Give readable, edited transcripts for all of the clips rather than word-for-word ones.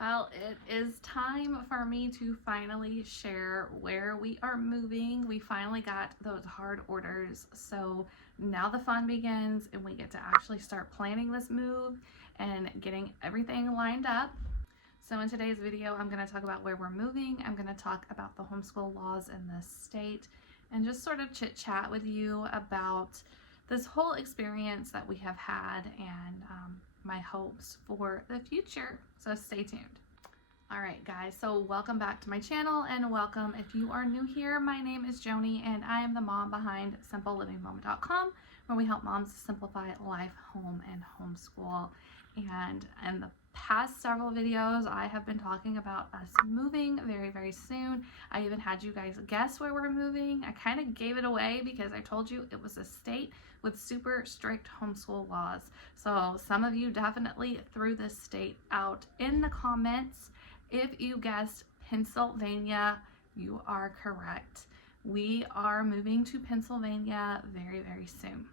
Well, it is time for me to finally share where we are moving. We finally got those hard orders, so now the fun begins and we get to actually start planning this move and getting everything lined up. So in today's video, I'm going to talk about where we're moving. I'm going to talk about the homeschool laws in this state and just sort of chit chat with you about this whole experience that we have had and my hopes for the future. So stay tuned. All right, guys, so welcome back to my channel and welcome if you are new here. My name is Joni and I am the mom behind simplelivingmama.com, where we help moms simplify life, home, and homeschool. And in the past several videos, I have been talking about us moving very soon. I even had you guys guess where we're moving. I kind of gave it away because I told you it was a state with super strict homeschool laws. So some of you definitely threw this state out in the comments. If you guessed Pennsylvania, you are correct. We are moving to Pennsylvania very soon.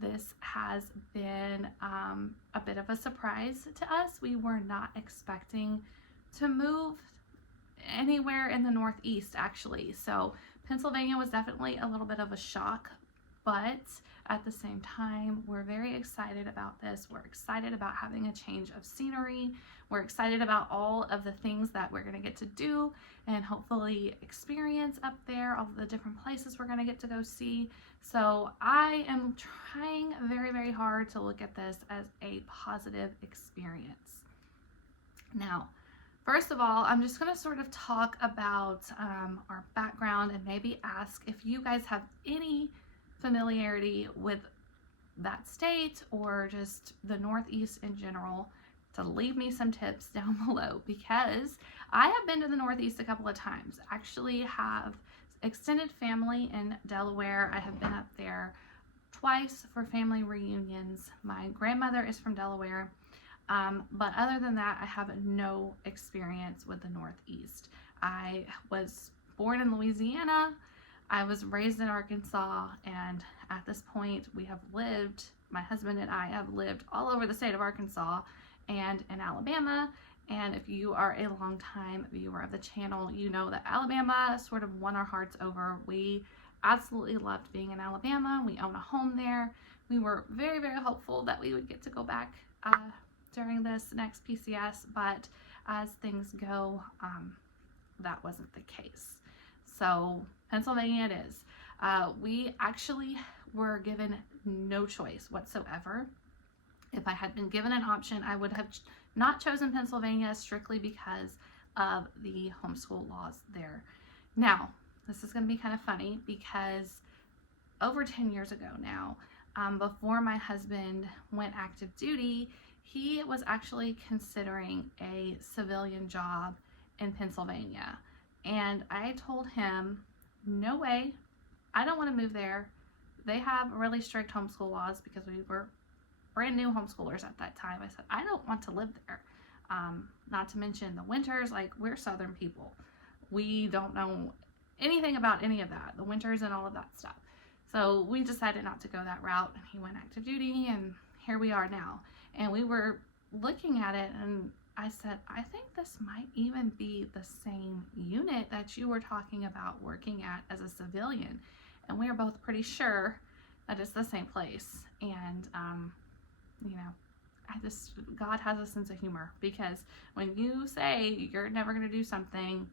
This has been a bit of a surprise to us. We were not expecting to move anywhere in the Northeast, actually. So Pennsylvania was definitely a little bit of a shock, but at the same time, we're very excited about this. We're excited about having a change of scenery. We're excited about all of the things that we're gonna get to do and hopefully experience up there, all of the different places we're gonna get to go see. So I am trying very hard to look at this as a positive experience. Now, first of all, I'm just gonna sort of talk about our background and maybe ask if you guys have any familiarity with that state or just the Northeast in general, to leave me some tips down below, because I have been to the Northeast a couple of times. Actually have extended family in Delaware. I have been up there twice for family reunions. My grandmother is from Delaware, but other than that, I have no experience with the Northeast. I was born in Louisiana. I was raised in Arkansas, and at this point we have lived, my husband and I have lived all over the state of Arkansas and in Alabama. And if you are a long-time viewer of the channel, you know that Alabama sort of won our hearts over. We absolutely loved being in Alabama. We own a home there. We were very hopeful that we would get to go back during this next PCS, but as things go, that wasn't the case. So Pennsylvania it is. We actually were given no choice whatsoever. If I had been given an option, I would have not chosen Pennsylvania strictly because of the homeschool laws there. Now, this is going to be kind of funny because over 10 years ago now, before my husband went active duty, he was actually considering a civilian job in Pennsylvania. And I told him, no way, I don't want to move there. They have really strict homeschool laws because we were brand new homeschoolers at that time. I said, I don't want to live there. Not to mention the winters, like, we're Southern people. We don't know anything about any of that, the winters and all of that stuff. So we decided not to go that route, and he went active duty, and here we are now. And we were looking at it, and I said, I think this might even be the same unit that you were talking about working at as a civilian. And we are both pretty sure that it's the same place. And, you know, God has a sense of humor, because when you say you're never going to do something,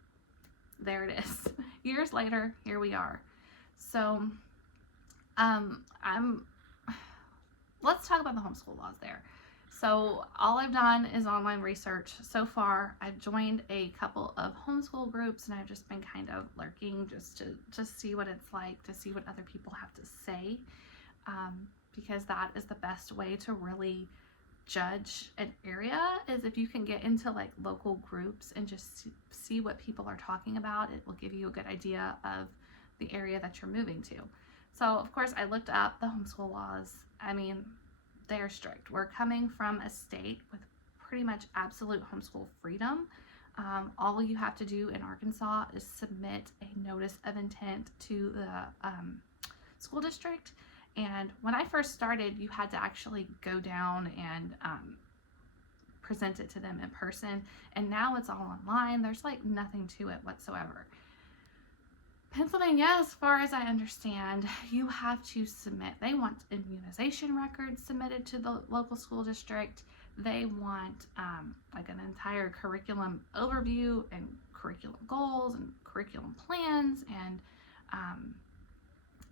there it is. Years later, here we are. So, let's talk about the homeschool laws there. So all I've done is online research so far. I've joined a couple of homeschool groups, and I've just been kind of lurking just to see what it's like, to see what other people have to say, because that is the best way to really judge an area, is if you can get into like local groups and just see what people are talking about. It will give you a good idea of the area that you're moving to. So of course I looked up the homeschool laws. I mean, they're strict. We're coming from a state with pretty much absolute homeschool freedom. All you have to do in Arkansas is submit a notice of intent to the school district. And when I first started, you had to actually go down and present it to them in person. And now it's all online. There's like nothing to it whatsoever. Pennsylvania, as far as I understand, you have to submit, they want immunization records submitted to the local school district. They want like an entire curriculum overview and curriculum goals and curriculum plans, and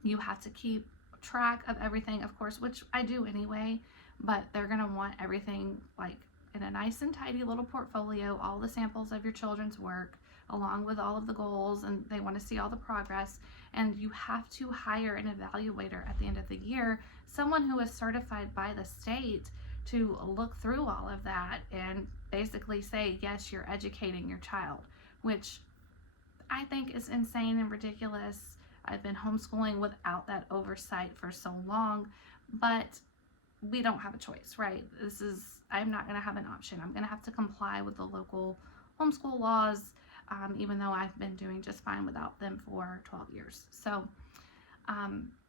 you have to keep track of everything, of course, which I do anyway, but they're going to want everything like in a nice and tidy little portfolio, all the samples of your children's work, along with all of the goals, and they want to see all the progress. And you have to hire an evaluator at the end of the year, someone who is certified by the state to look through all of that and basically say, yes, you're educating your child, which I think is insane and ridiculous. I've been homeschooling without that oversight for so long, but we don't have a choice, right? I'm not going to have an option. I'm going to have to comply with the local homeschool laws, even though I've been doing just fine without them for 12 years. So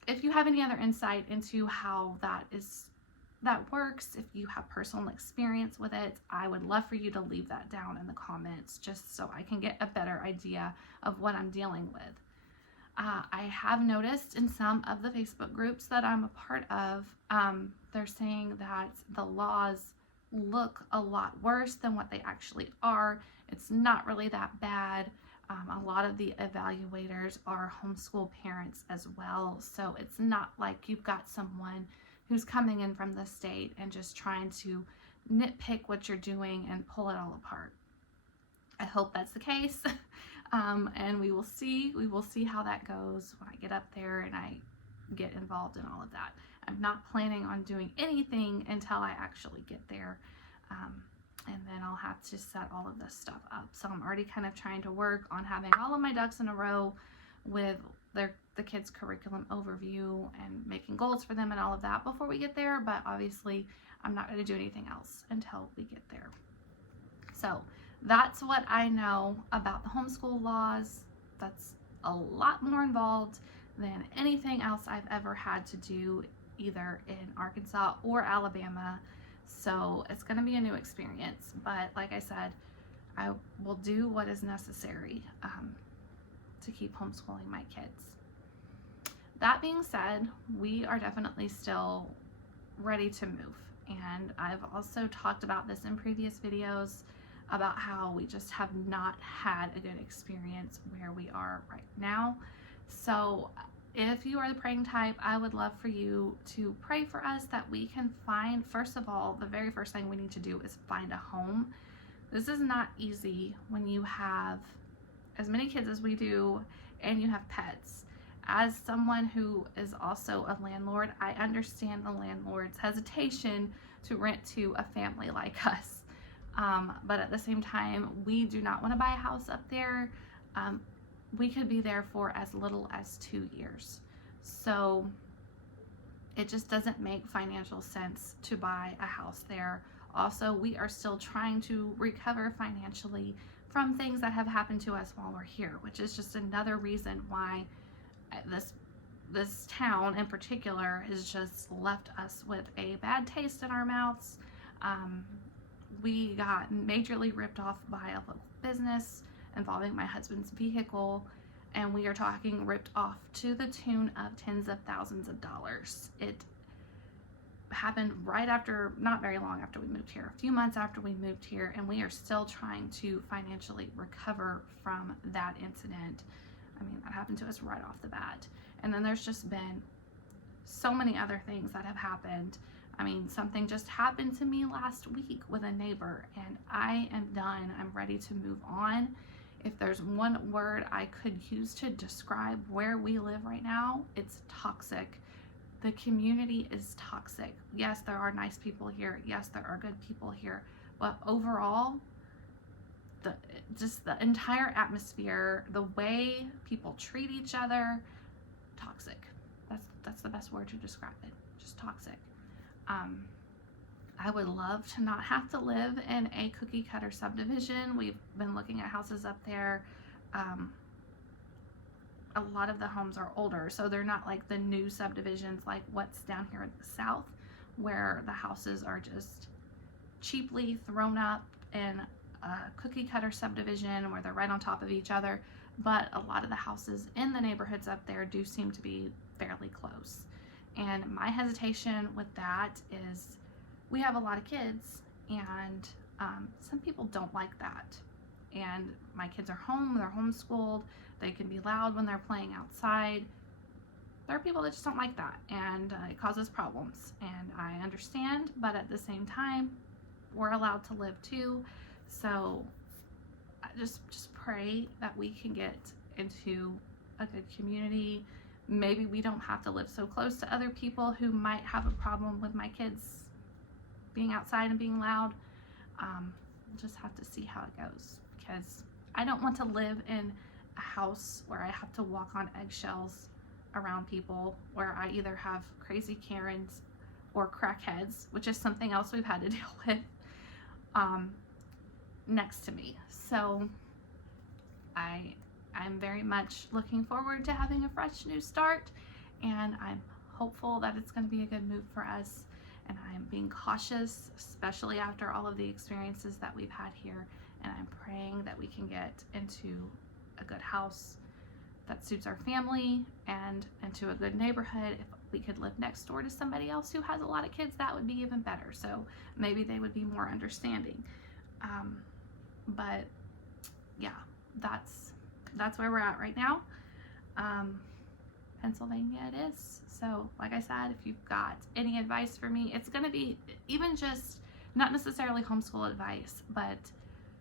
if you have any other insight into how that works, if you have personal experience with it, I would love for you to leave that down in the comments, just so I can get a better idea of what I'm dealing with. I have noticed in some of the Facebook groups that I'm a part of, they're saying that the laws look a lot worse than what they actually are. It's not really that bad. A lot of the evaluators are homeschool parents as well, so it's not like you've got someone who's coming in from the state and just trying to nitpick what you're doing and pull it all apart. I hope that's the case. And we will see how that goes when I get up there and I get involved in all of that. I'm not planning on doing anything until I actually get there, and then I'll have to set all of this stuff up. So I'm already kind of trying to work on having all of my ducks in a row with the kids' curriculum overview and making goals for them and all of that before we get there, but obviously I'm not going to do anything else until we get there. So that's what I know about the homeschool laws. That's a lot more involved than anything else I've ever had to do, either in Arkansas or Alabama. So it's going to be a new experience. But like I said, I will do what is necessary to keep homeschooling my kids. That being said, we are definitely still ready to move. And I've also talked about this in previous videos, about how we just have not had a good experience where we are right now. So if you are the praying type, I would love for you to pray for us that we can find, first of all, the very first thing we need to do is find a home. This is not easy when you have as many kids as we do and you have pets. As someone who is also a landlord, I understand the landlord's hesitation to rent to a family like us. But at the same time, we do not want to buy a house up there. We could be there for as little as 2 years. So it just doesn't make financial sense to buy a house there. Also, we are still trying to recover financially from things that have happened to us while we're here, which is just another reason why this town in particular has just left us with a bad taste in our mouths. We got majorly ripped off by a local business involving my husband's vehicle, and we are talking ripped off to the tune of tens of thousands of dollars. It happened right after, not very long after we moved here, a few months after we moved here, and we are still trying to financially recover from that incident. I mean, that happened to us right off the bat. And then there's just been so many other things that have happened. I mean, something just happened to me last week with a neighbor, and I am done. I'm ready to move on. If there's one word I could use to describe where we live right now, it's toxic. The community is toxic. Yes, there are nice people here. Yes, there are good people here. But overall, the entire atmosphere, the way people treat each other, toxic. That's the best word to describe it. Just toxic. I would love to not have to live in a cookie cutter subdivision. We've been looking at houses up there. A lot of the homes are older, so they're not like the new subdivisions like what's down here in the south, where the houses are just cheaply thrown up in a cookie cutter subdivision where they're right on top of each other, but a lot of the houses in the neighborhoods up there do seem to be fairly close. And my hesitation with that is we have a lot of kids, and some people don't like that. And my kids are home, they're homeschooled, they can be loud when they're playing outside. There are people that just don't like that, and it causes problems, and I understand, but at the same time, we're allowed to live too. So I just pray that we can get into a good community. Maybe we don't have to live so close to other people who might have a problem with my kids being outside and being loud. We'll just have to see how it goes, because I don't want to live in a house where I have to walk on eggshells around people, where I either have crazy Karens or crackheads, which is something else we've had to deal with, next to me. So I'm very much looking forward to having a fresh new start, and I'm hopeful that it's going to be a good move for us. And I'm being cautious, especially after all of the experiences that we've had here, and I'm praying that we can get into a good house that suits our family and into a good neighborhood. If we could live next door to somebody else who has a lot of kids, that would be even better. So maybe they would be more understanding. But yeah, that's where we're at right now. Pennsylvania it is. So like I said, if you've got any advice for me, it's going to be even just not necessarily homeschool advice, but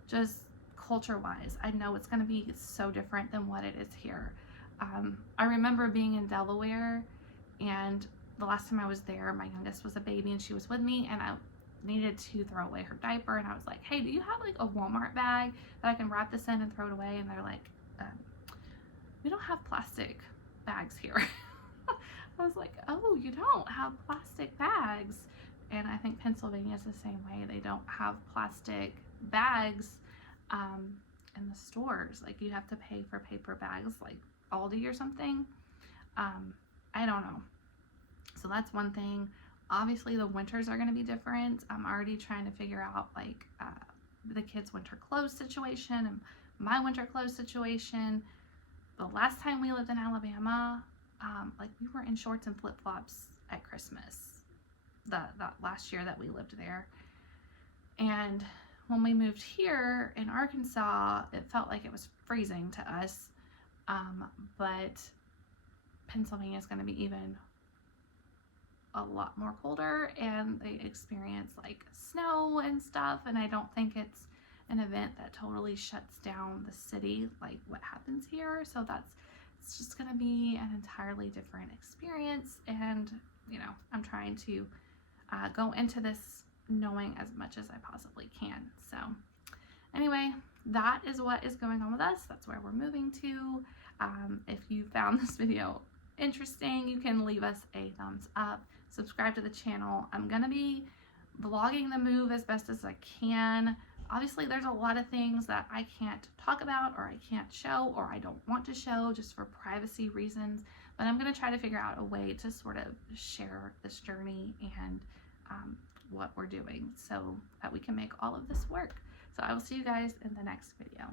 just culture wise. I know it's going to be so different than what it is here. I remember being in Delaware, and the last time I was there, my youngest was a baby and she was with me, and I needed to throw away her diaper, and I was like, hey, do you have like a Walmart bag that I can wrap this in and throw it away? And they're like, we don't have plastic bags here. I was like, oh, you don't have plastic bags? And I think Pennsylvania is the same way. They don't have plastic bags in the stores. Like, you have to pay for paper bags, like Aldi or something. I don't know. So that's one thing. Obviously the winters are going to be different. I'm already trying to figure out like the kids' winter clothes situation and my winter clothes situation. The last time we lived in Alabama, like we were in shorts and flip-flops at Christmas, that last year that we lived there. And when we moved here in Arkansas, it felt like it was freezing to us. But Pennsylvania is going to be even a lot more colder, and they experience like snow and stuff, and I don't think it's an event that totally shuts down the city like what happens here. So it's just going to be an entirely different experience, and you know, I'm trying to go into this knowing as much as I possibly can. So anyway, that is what is going on with us. That's where we're moving to. If you found this video interesting, you can leave us a thumbs up, subscribe to the channel. I'm gonna be vlogging the move as best as I can. Obviously there's a lot of things that I can't talk about, or I can't show, or I don't want to show just for privacy reasons, but I'm gonna try to figure out a way to sort of share this journey and what we're doing so that we can make all of this work. So I will see you guys in the next video.